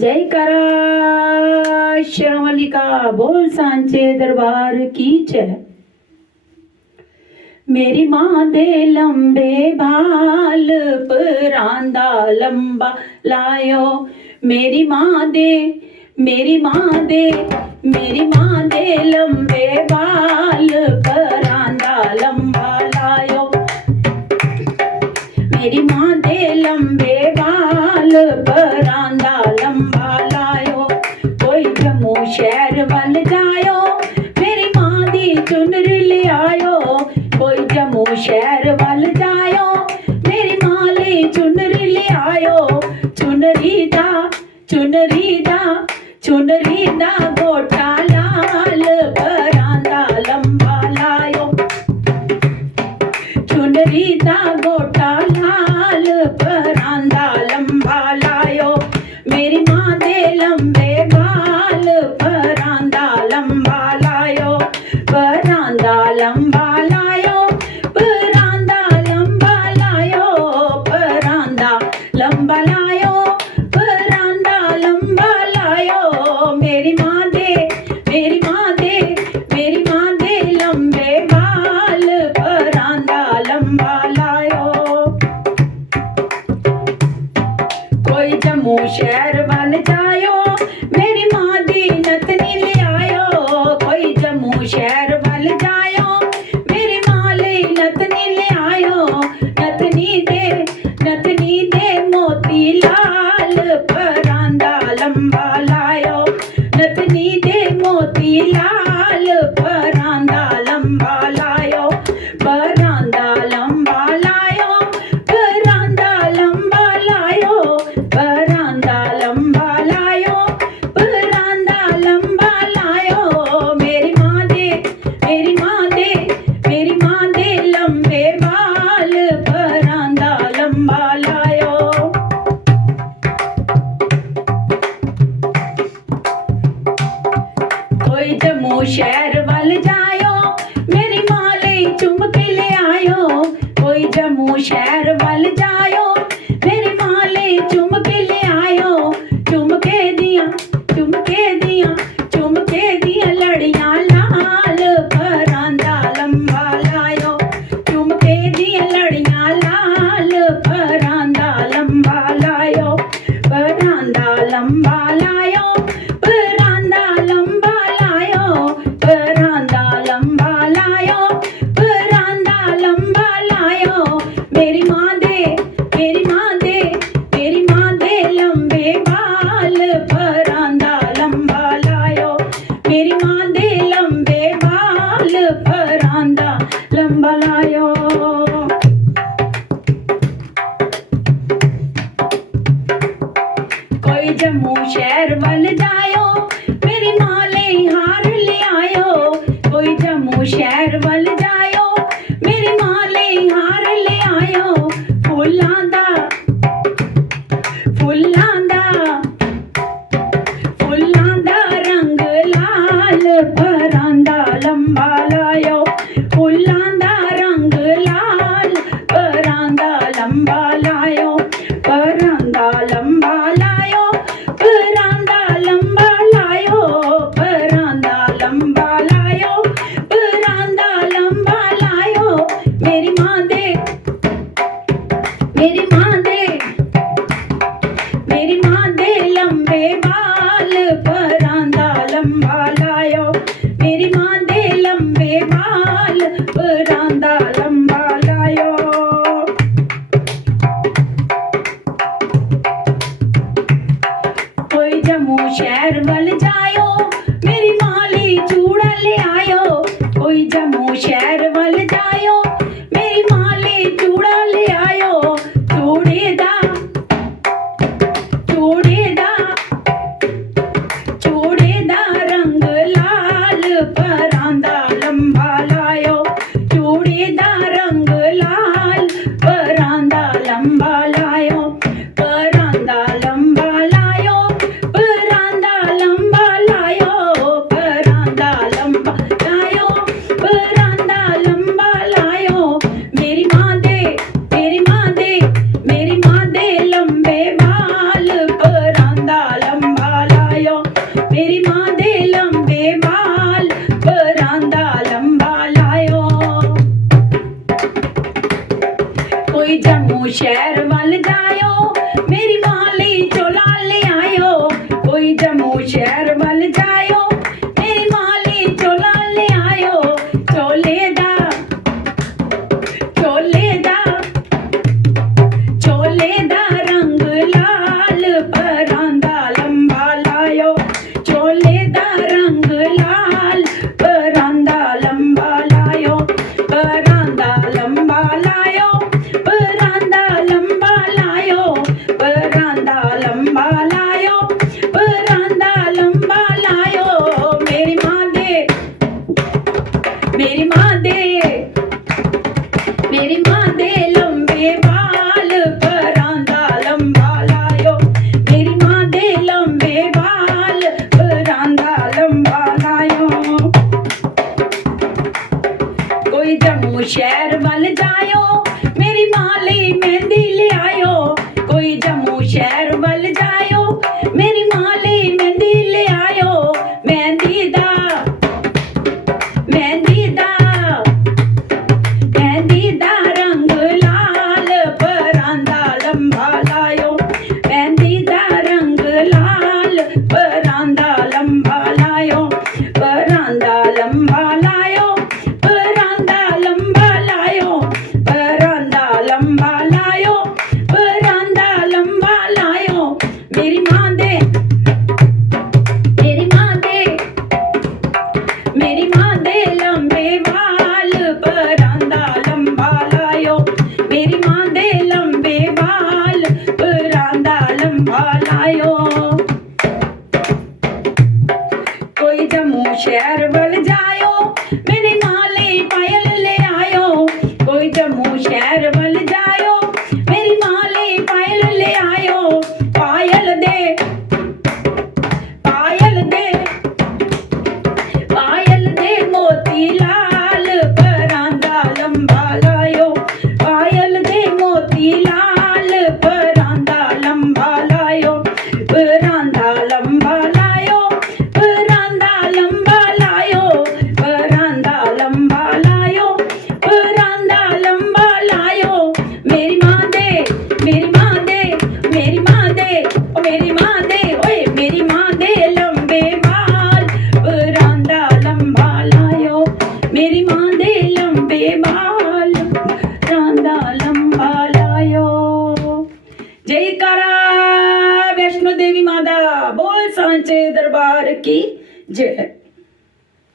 जयकारा शेरवाली का बोल सांचे दरबार की जय। मेरी माँ दे लंबे बाल परांदा लंबा लायो। मेरी माँ दे मेरी माँ दे मेरी माँ दे लंबे बाल परांदा लंबा लायो। मेरी माँ दे लंबे बाल परांदा लंबा लायो। कोई जम्मू शहर वल जायो, मेरी माँ दी चुनर ले आयो। कोई जम्मू शहर वल जायो, मेरी माँ ले चुनर ले आयो। चुनरी दा चुनरी दा चुनरी दा गोटा लाल परांदा लंबा लायो। चुनरी दा गोटा लाल परांदा लंबा लायो। मेरी माँ दे लंबे बाल परांदा लंबा लायो। परांदा लंबा लायो, परांदा लंबा लायो। परांदा लंबा लायो, परांदा लंबा लायो। मेरी माँ दे मेरी माँ दे मेरी माँ दे लंबे बाल परांदा लंबा लायो। कोई जम्मू शहर वल जायो, मेरी माँ दी नथनी ले आयो। कोई जम्मू शहर वल जायो, मेरी माँ ले नथनी ले आयो। नथनी दे मोती लाल परांदा लंबा लायो। नथनी दे मोती लाल परांदा लंबा लायो। परांदा लंबा लायो, परांदा लंबा लायो। परांदा लंबा लायो, परांदा लंबा लायो। मेरी माँ दे मेरी माँ दे मेरी माँ दे लंबे बाल परांदा लंबा लायो। कोई जम्मू शहर वल जायो, मेरी माँ ले चुमके ले आयो। कोई जम्मू शहर वल जायो, मेरी माँ ले चुमके ले आयो। चुमके दिया लड़ियां लाल परांदा लंबा लायो। चुमके दिया लड़ियां लाल परांदा लंबा लायो। परांदा लंबा लायो, परांदा लंबा लायो। परांदा लंबा लायो, परांदा लंबा लायो। मेरी माँ दे मेरी माँ दे मेरी माँ दे लंबे बाल परांदा लंबा लायो। मेरी माँ दे लंबे बाल परांदा लंबा लायो। कोई जम्मू शहर वल जायो, मेरी माँ ले हार ले आयो। कोई जम्मू शहर वल जायो, मेरी माँ ले हार ले आयो। फुल्लां दा रंग लाल परांदा लंबा लायो। फुल्लां दा रंग लाल परांदा लंबा लायो। परांदा लंबा लायो, परांदा लंबा लायो। परांदा लंबा लायो, परांदा लंबा लायो। मेरी माँ दे मेरी माँ दे मेरी माँ दे लंबे बाल परांदा लंबा लायो। मेरी माँ दे लंबे बाल परांदा लंबा लायो। कोई जम्मू शहर वल जायो, मेरी माँ ले चूड़ा ले आयो। कोई जम्मू शहर वल जायो, मेरी माँ ले चूड़ा ले आयो। चूड़े दा रंग लाल परांदा लंबा लायो। चूड़े दा रंग लाल परांदा लंबा लायो। परांदा लंबा लायो, परांदा लंबा लायो। परांदा लंबा लायो, परांदा मेरी माली चोला ले आयो कोई जम्मू शहर वल जायो मेरी माली चोला ले आयो चोले दा रंग लाल परांदा लंबा लायो चोले दा रंग लाल परांदा लंबा लायो परांदा लंबा लायो परांदा लंबा लायो परांदा लंबा लायो परांदा लंबा लायो मेरी माँ दे मेरी माँ दे मेरी माँ दे लंबे बाल परांदा लंबा लायो मेरी माँ दे लंबे बाल परांदा लंबा लायो कोई जम्मू शहर वल जायो मेरी माली मेहंदी ले आयो कोई जम्मू शहर वल जायो मेरी माली मेहंदी ले आयो मेहंदी दा रंग लाल परांदा लंबा लायो मेहंदी दा रंग लाल परांदा लंबा लायो परांदा लंबा लायो परांदा लंबा लायो परांदा लंबा लायो परांदा लंबा लायो मेरी माँ दे लंबे बाल परांदा लंबा लायो मेरी माँ दे लंबे बाल परांदा लंबा लायो कोई जम्मू शहर वल जायो मेरी माली पायल ले आयो कोई जम्मू शहर वल जायो मेरी माली पायल ले आयो पायल दे मोती लाल परांदा लंबा लायो पायल दे मोती लाल परांदा लंबा लायो परांदा लंबा लायो परांदा लंबा लायो परांदा लंबा लायो परांदा लंबा लायो मेरी माँ दे मेरी माँ दे मेरी माँ दे ओ मेरी माँ दे ओए मेरी माँ दे लंबे बाल परांदा लंबा लायो मेरी माँ दे लंबे बाल परांदा लंबा लायो जयकारा वैष्णो देवी माता बोल सांचे दरबार की जय।